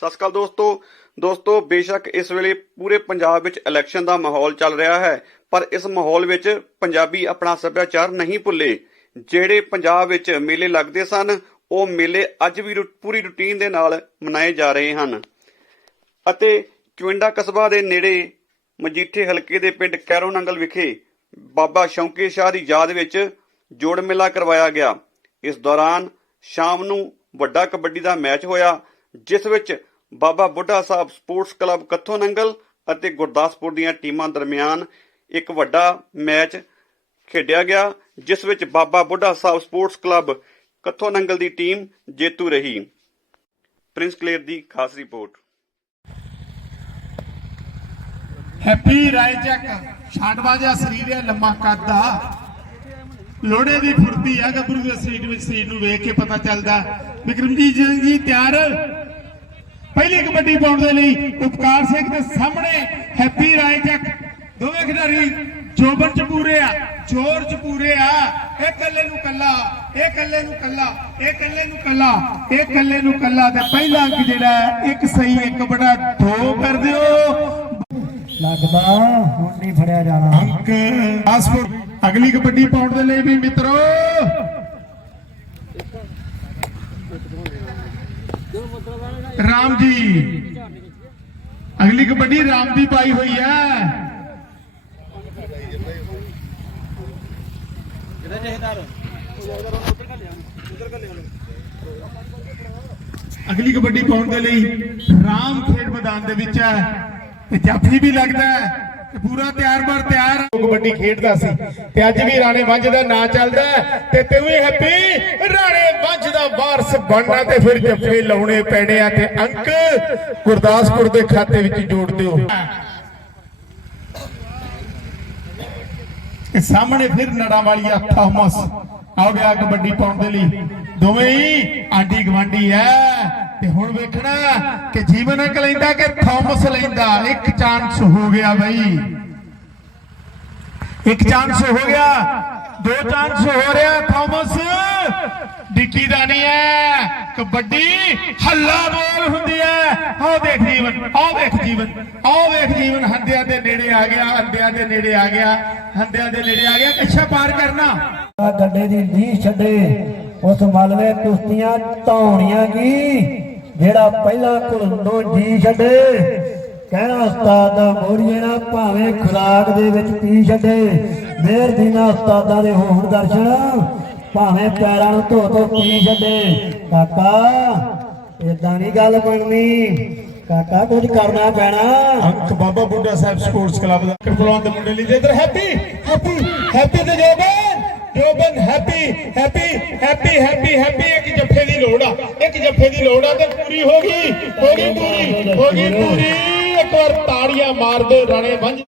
ਸਤਿ ਸ਼੍ਰੀ ਅਕਾਲ ਦੋਸਤੋ। ਦੋਸਤੋ, ਬੇਸ਼ੱਕ ਇਸ ਵੇਲੇ ਪੂਰੇ ਪੰਜਾਬ ਵਿੱਚ ਇਲੈਕਸ਼ਨ ਦਾ ਮਾਹੌਲ ਚੱਲ ਰਿਹਾ ਹੈ, ਪਰ ਇਸ ਮਾਹੌਲ ਵਿੱਚ ਪੰਜਾਬੀ ਆਪਣਾ ਸੱਭਿਆਚਾਰ ਨਹੀਂ ਭੁੱਲੇ। ਜਿਹੜੇ ਪੰਜਾਬ ਵਿੱਚ ਮੇਲੇ ਲੱਗਦੇ ਸਨ, ਉਹ ਮੇਲੇ ਅੱਜ ਵੀ ਪੂਰੀ ਰੁਟੀਨ ਦੇ ਨਾਲ ਮਨਾਏ ਜਾ ਰਹੇ ਹਨ। ਅਤੇ ਚੁਇੰਡਾ ਕਸਬਾ ਦੇ ਨੇੜੇ ਮਜੀਠੇ ਹਲਕੇ ਦੇ ਪਿੰਡ ਕੈਰੋ ਨੰਗਲ ਵਿਖੇ ਬਾਬਾ ਸ਼ੌਂਕੇ ਸ਼ਾਹ ਦੀ ਯਾਦ ਵਿੱਚ ਜੋੜ ਮੇਲਾ ਕਰਵਾਇਆ ਗਿਆ। ਇਸ ਦੌਰਾਨ ਸ਼ਾਮ ਨੂੰ ਵੱਡਾ ਕਬੱਡੀ ਦਾ ਮੈਚ ਹੋਇਆ, ਜਿਸ ਵਿੱਚ ਬਾਬਾ ਬੁੱਢਾ ਸਾਹਿਬ ਸਪੋਰਟਸ ਕਲੱਬ ਕੱਥੋ ਨੰਗਲ ਅਤੇ ਗੁਰਦਾਸਪੁਰ ਦੀਆਂ ਟੀਮਾਂ ਦਰਮਿਆਨ ਇੱਕ ਵੱਡਾ ਮੈਚ ਖੇਡਿਆ ਗਿਆ, ਜਿਸ ਵਿੱਚ ਬਾਬਾ ਬੁੱਢਾ ਸਾਹਿਬ ਸਪੋਰਟਸ ਕਲੱਬ ਕੱਥੋ ਨੰਗਲ ਦੀ ਟੀਮ ਜੇਤੂ ਰਹੀ। ਪ੍ਰਿੰਸ ਕਲੇਰ ਦੀ ਖਾਸ ਰਿਪੋਰਟ। ਹੈਪੀ ਰਾਇਚਕ ਛਾਂਡਵਾ ਜਿਹਾ ਸਰੀਰ ਹੈ, ਲੰਮਾ ਕੱਦ ਦਾ ਲੋੜੇ ਦੀ ਫੁਰਤੀ ਹੈ ਗੱਭਰੂ ਦੇ ਸਰੀਰ ਵਿੱਚ, ਸਰੀਰ ਨੂੰ ਵੇਖ ਕੇ ਪਤਾ ਚੱਲਦਾ। ਵਿਕਰਮਜੀਤ ਜੀ ਤਿਆਰ। ਪਹਿਲੀ ਕਬੱਡੀ ਪਾਉਣ ਦੇ ਲਈ ਉਪਕਾਰ ਸਿੰਘ ਦੇ ਸਾਹਮਣੇ ਹੈਪੀ ਰਾਇਚਕ ਦੋਵੇਂ ਖਿਡਾਰੀ ਜੋਬਨ ਚ ਪੂਰੇ ਆ ਜੋਰ ਚ ਪੂਰੇ ਆ। ਇਹ ਕੱਲੇ ਨੂੰ ਕੱਲਾ ਇਹ ਕੱਲੇ ਨੂੰ ਕੱਲਾ ਇਹ ਕੱਲੇ ਨੂੰ ਕੱਲਾ ਇਹ ਕੱਲੇ ਨੂੰ ਕੱਲਾ ਤੇ ਪਹਿਲਾ ਅੰਕ ਜਿਹੜਾ ਇੱਕ ਸਹੀ ਇੱਕ ਬੜਾ ਦੋ ਕਰ ਦਿਓ। ਲੱਗਦਾ ਹੁਣ ਨਹੀਂ ਫੜਿਆ ਜਾਣਾ। ਅੰਕ ਆਸਪੁਰ ਅਗਲੀ ਕਬੱਡੀ ਪਾਉਣ ਦੇ ਲਈ ਵੀ ਮਿੱਤਰੋ। ਰਾਮ ਜੀ। ਅਗਲੀ ਕਬੱਡੀ ਰਾਮ ਦੀ ਪਾਈ ਹੋਈ ਹੈ। ਅਗਲੀ ਕਬੱਡੀ ਪਾਉਣ ਦੇ ਲਈ ਰਾਮ ਖੇਡ ਮੈਦਾਨ ਦੇ ਵਿੱਚ ਹੈ। ਤੇ ਜਾਫੀ ਵੀ ਲੱਗਦਾ ਹੈ। ਪੂਰਾ ਤਿਆਰ ਬਰ ਤਿਆਰ। ਕਬੱਡੀ ਖੇਡਦਾ ਸੀ ਤੇ ਅੱਜ ਵੀ ਰਾਣੇ ਵੰਜ ਦਾ ਨਾਂ ਚੱਲਦਾ ਤੇ ਤੂੰ ਵੀ ਹੈਪੀ ਰਾਣੇ ਵੰਜ ਦਾ ਵਾਰਸ ਬਣਨਾ ਤੇ ਫਿਰ ਜੱਫੇ ਲਾਉਣੇ ਪੈਣੇ ਆ ਤੇ ਅੰਕ ਗੁਰਦਾਸਪੁਰ ਦੇ ਖਾਤੇ ਵਿੱਚ ਜੋੜ ਦਿਓ। ਇਹ ਸਾਹਮਣੇ ਫਿਰ ਨੜਾਂ ਵਾਲੀ ਆ ਥਾਮਸ ਆ ਗਿਆ ਕਬੱਡੀ ਪਾਉਣ ਦੇ ਲਈ। ਦੋਵੇਂ ਹੀ ਆਂਡੀ ਗਵਾਂਡੀ ਐ। ਤੇ ਹੁਣ ਵੇਖਣਾ ਕਿ ਜੀਵਨ ਅੰਕ ਲੈਂਦਾ ਕਿ ਥਾਮਸ ਲੈਂਦਾ। ਇੱਕ ਚਾਂਸ ਹੋ ਗਿਆ ਬਈ। ਇੱਕ ਚਾਂਸ ਹੋ ਗਿਆ। ਦੋ ਚਾਂਸ ਹੋ ਰਿਹਾ ਥਾਮਸ। ਡਿੱਕੀ ਦਾ ਨਹੀਂ ਹੈ। ਕਬੱਡੀ ਹੱਲਾ ਬੋਲ ਹੁੰਦੀ ਹੈ। ਆਹ ਦੇਖ ਜੀਵਨ, ਆਹ ਦੇਖ ਜੀਵਨ, ਆਹ ਵੇਖ ਜੀਵਨ। ਹੰਦਿਆਂ ਦੇ ਨੇੜੇ ਆ ਗਿਆ ਹੰਦਿਆਂ ਦੇ ਨੇੜੇ ਆ ਗਿਆ ਹੰਦਿਆਂ ਦੇ ਨੇੜੇ ਆ ਗਿਆ। ਕੱਛਾ ਪਾਰ ਕਰਨਾ। ਗੱਡੇ ਦੀ ਲੀਹ ਛੱਡੇ। ਉਸ ਮਲਵੇ ਕੁਸ਼ਤੀਆਂ ਧੌਣੀਆਂ ਕੀ? ਜਿਹੜਾ ਪਹਿਲਾਂ ਘੁਲੰਡੋਂ ਜੀ ਛੱਡੇ, ਕਹਿਣਾ ਉਸਤਾਦ ਦਾ ਮੋਰੀਏ ਨਾ, ਭਾਵੇਂ ਖੁਰਾਕ ਦੇ ਵਿੱਚ ਪੀ ਛੱਡੇ। ਮੇਰ ਦੀਨਾ ਉਸਤਾਦਾਂ ਦੇ ਹੋਣ ਦਰਸ਼ਨ, ਭਾਵੇਂ ਪੈਰਾਂ ਨੂੰ ਧੋ ਧੋ ਪੀ ਛੱਡੇ। ਕਾਕਾ, ਏਦਾਂ ਨਹੀਂ ਗੱਲ ਬਣਨੀ। ਕਾਕਾ, ਕੁਝ ਕਰਨਾ ਪੈਣਾ। ਅੰਕ ਬਾਬਾ ਬੁੱਢਾ ਸਾਹਿਬ ਸਪੋਰਟਸ ਕਲੱਬ ਦਾ। ਕਰਪਲਵਾਨ ਦੇ ਮੁੰਡੇ ਲਈ ਇਧਰ ਹੈਪੀ ਹੈਪੀ ਹੈਪੀ ਤੇ Joban Joban, happy happy happy happy happy, ਇੱਕ ਜੱਫੇ ਦੀ ਲੋੜ ਆ। ਇੱਕ ਜੱਫੇ ਦੀ ਲੋੜ ਆ ਤੇ ਪੂਰੀ ਹੋ ਗਈ ਹੋ ਗਈ ਪੂਰੀ, ਹੋ ਗਈ ਪੂਰੀ। ਇੱਕ ਵਾਰ ਤਾੜੀਆਂ ਮਾਰ ਦਿਓ ਰਾਣੇ ਵੰਜ